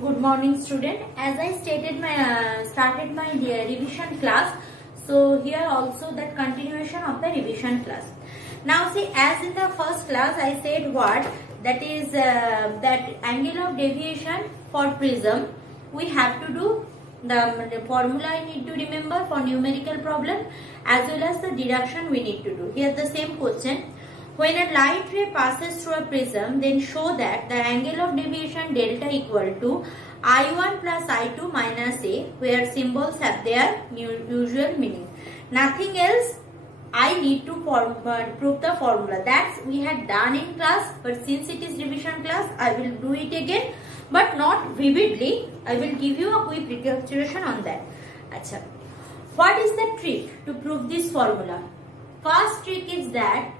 Good morning, student. As I stated, started my revision class. So here also that continuation of the revision class. Now see, as in the first class I said what that is that angle of deviation for prism. We have to do the formula I need to remember for numerical problem as well as the deduction we need to do. Here the same question. When a light ray passes through a prism, then show that the angle of deviation delta equal to I1 plus I2 minus A, where symbols have their usual meaning. Nothing else. I need to prove the formula. That's we had done in class, but since it is revision class, I will do it again, but not vividly. I will give you a quick recapitulation on that. Achha. What is the trick to prove this formula? First trick is that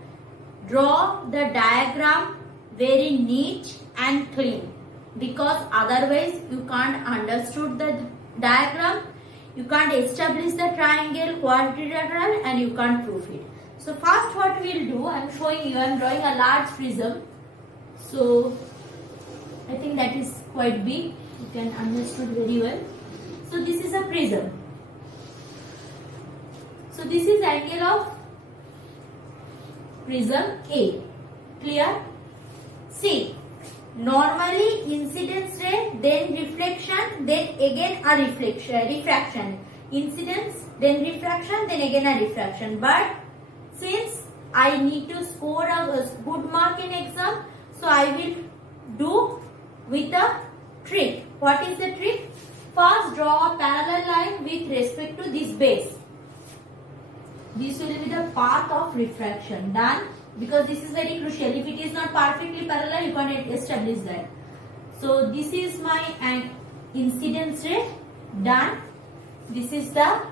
draw the diagram very neat and clean, because otherwise you can't understood the diagram, you can't establish the triangle, quadrilateral, and you can't prove it. So first what we will do, I am showing you, I am drawing a large prism. So I think that is quite big, you can understood very well. So this is a prism. So this is angle of prism A. Clear? See, normally incidence ray, then reflection, then again a refraction. Incidence, then refraction, then again a refraction. But since I need to score a good mark in exam, so I will do with a trick. What is the trick? First draw a parallel line with respect to this base. This will be the path of refraction. Done? Because this is very crucial. If it is not perfectly parallel, you can't establish that. So this is my incidence ray. Done. This is the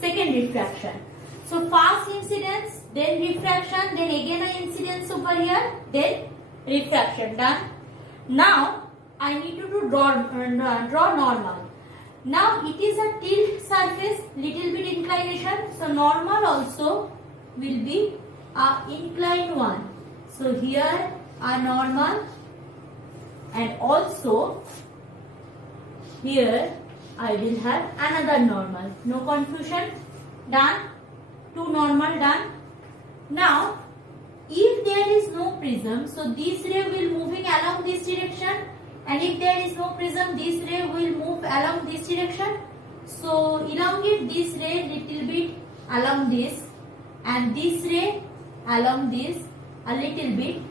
second refraction. So first incidence, then refraction, then again an incidence over here, then refraction. Done. Now I need to draw normal. Now it is a tilt surface, little bit inclination, so normal also will be a inclined one. So here a normal, and also here I will have another normal. No confusion. Done. Two normal done. Now if there is no prism, so this ray will moving along this direction. And if there is no prism, this ray will move along this direction. So elongate this ray little bit along this, and this ray along this a little bit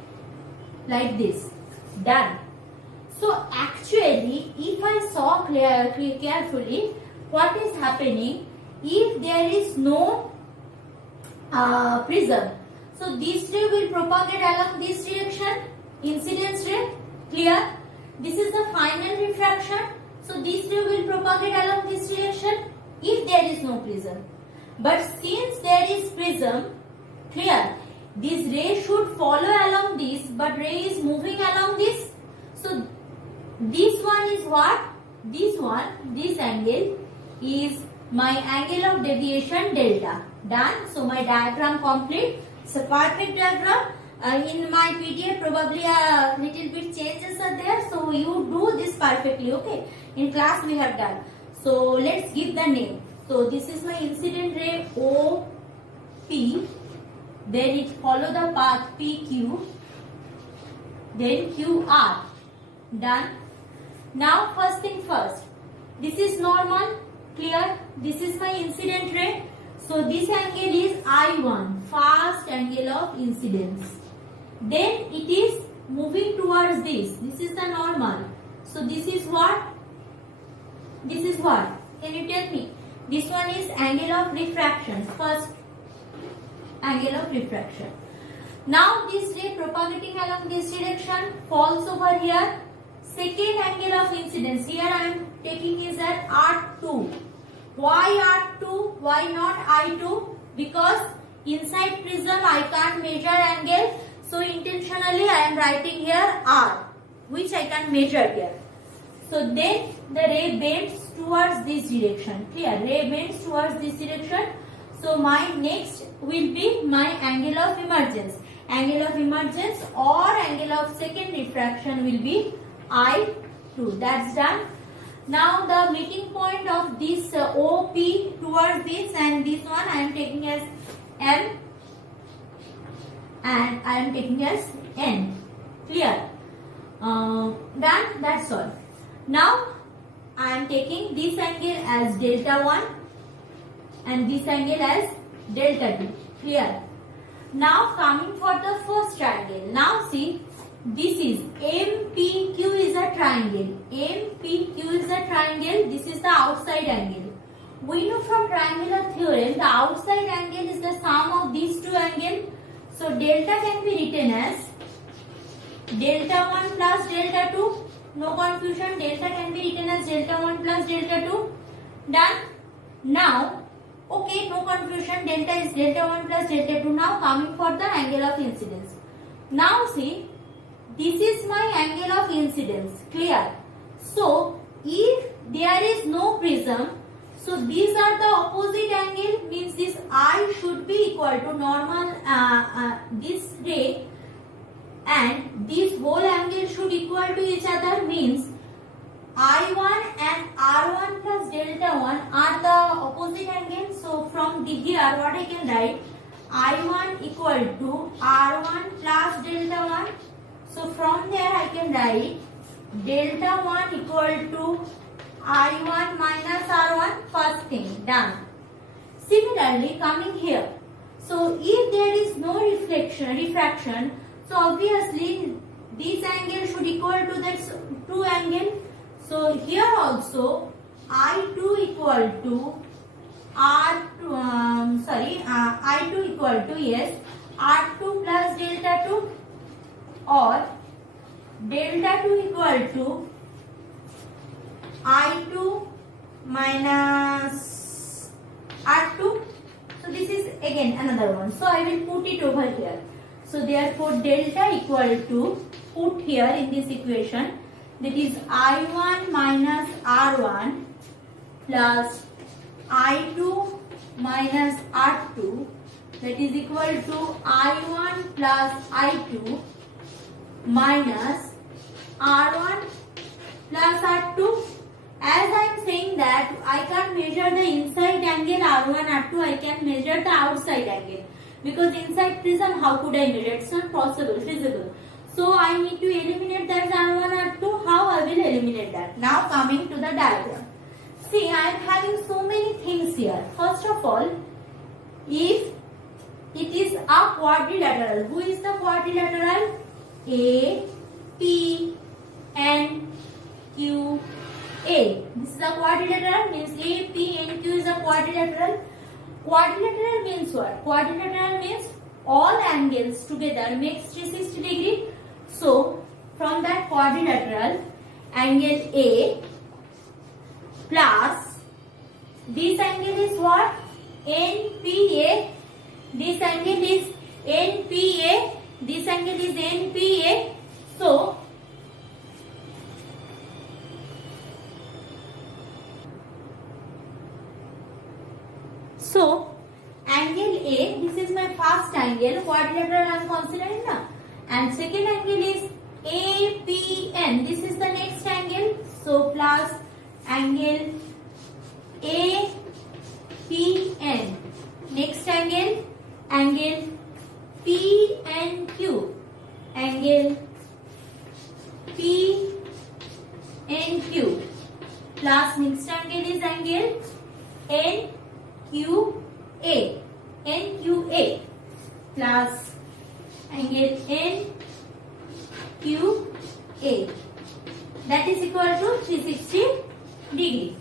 like this. Done. So actually, if I saw carefully what is happening, if there is no prism, so this ray will propagate along this direction, incidence ray. Clear? This is the final refraction. So this ray will propagate along this direction if there is no prism. But since there is prism, clear, this ray should follow along this, but ray is moving along this. So this one is what? This one, this angle is my angle of deviation delta. Done. So my diagram complete. It's a perfect diagram. In my PDF probably a little bit changes are there, so you do this perfectly. Okay, in class we have done. So let's give the name. So this is my incident ray OP, then it follow the path PQ, then QR. Done. Now first thing first, this is normal. Clear? This is my incident ray. So this angle is I1, first angle of incidence. Then it is moving towards this. This is the normal. So this is what? This is what? Can you tell me? This one is angle of refraction. First angle of refraction. Now this ray propagating along this direction falls over here. Second angle of incidence. Here I am taking is at R2. Why R2? Why not I2? Because inside prism I can't measure angle. So intentionally I am writing here R, which I can measure here. So then the ray bends towards this direction. Clear? Ray bends towards this direction. So my next will be my angle of emergence. angle of emergence or angle of second refraction will be I2. That's done. Now the meeting point of this OP towards this and this one I am taking as M and I am taking as N. Clear? Done. That's all. Now I am taking this angle as delta 1 and this angle as delta 2. Clear? Now coming for the first triangle. Now see, this is MPQ is a triangle. MPQ is a triangle. This is the outside angle. We know from triangular theorem the outside angle is the sum of these two angles. So delta can be written as delta 1 plus delta 2. No confusion. Delta can be written as delta 1 plus delta 2. Done. Now, okay, no confusion. Delta is delta 1 plus delta 2. Now coming for the angle of incidence. Now see, this is my angle of incidence. Clear? So, if there is no prism, so these are the opposite angle, means this I should be equal to normal this ray and this whole angle should equal to each other, means I1 and R1 plus delta 1 are the opposite angles. So from here what I can write, I1 equal to R1 plus delta 1. So from there I can write delta 1 equal to I1 minus R1. First thing done. Similarly coming here, so if there is no refraction, so obviously this angle should equal to that two angle. So here also I2 equal to R2, I2 equal to, yes, R2 plus delta 2 or delta 2 equal to I2 minus R2. So this is again another one. So I will put it over here. So therefore delta equal to, put here in this equation, that is I1 minus R1 plus I2 minus R2, that is equal to I1 plus I2 minus R1 plus R2. As I am saying that I can't measure the inside angle R1, R2, I can measure the outside angle. Because inside prism, how could I measure? It's not possible, feasible. So I need to eliminate that R1, R2. How I will eliminate that? Now coming to the diagram. See, I am having so many things here. First of all, if it is a quadrilateral, who is the quadrilateral? A, P, N, Q, A. This is a quadrilateral, means A, P, N, Q is a quadrilateral. Quadrilateral means what? Quadrilateral means all angles together makes 360 degree. So from that quadrilateral, angle A plus this angle is what? NPA. This angle is NPA. This angle is NPA. So angle A, this is my first angle, quadrilateral I am considering now. And second angle is APN. This is the next angle. So plus angle APN. Next angle, angle PNQ. Angle PNQ. Plus next angle is angle NQA. NQA. Plus angle NQA. That is equal to 360 degree.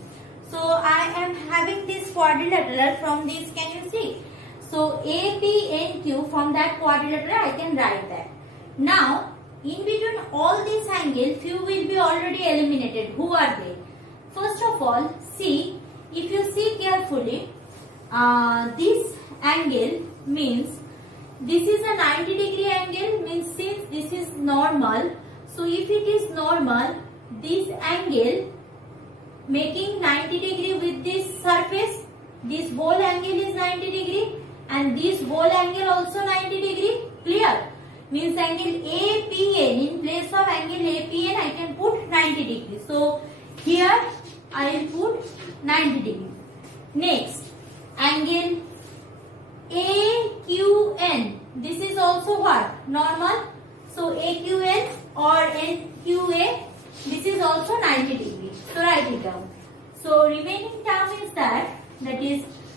So I am having this quadrilateral from this, can you see? So APNQ, from that quadrilateral I can write that. Now in between all these angles, few will be already eliminated. Who are they? First of all, see, if you see carefully, this angle means this is a 90 degree angle, means since this is normal, so if it is normal, this angle making 90 degree with this surface, this whole angle is 90 degree and this whole angle also 90 degree. Clear? means angle APN. In place of angle APN, I can put 90 degrees. So here I will put 90 degrees. Next, angle AQN. This is also what? Normal. So AQN or NQA, this is also 90 degrees. So write it down. So remaining term is that is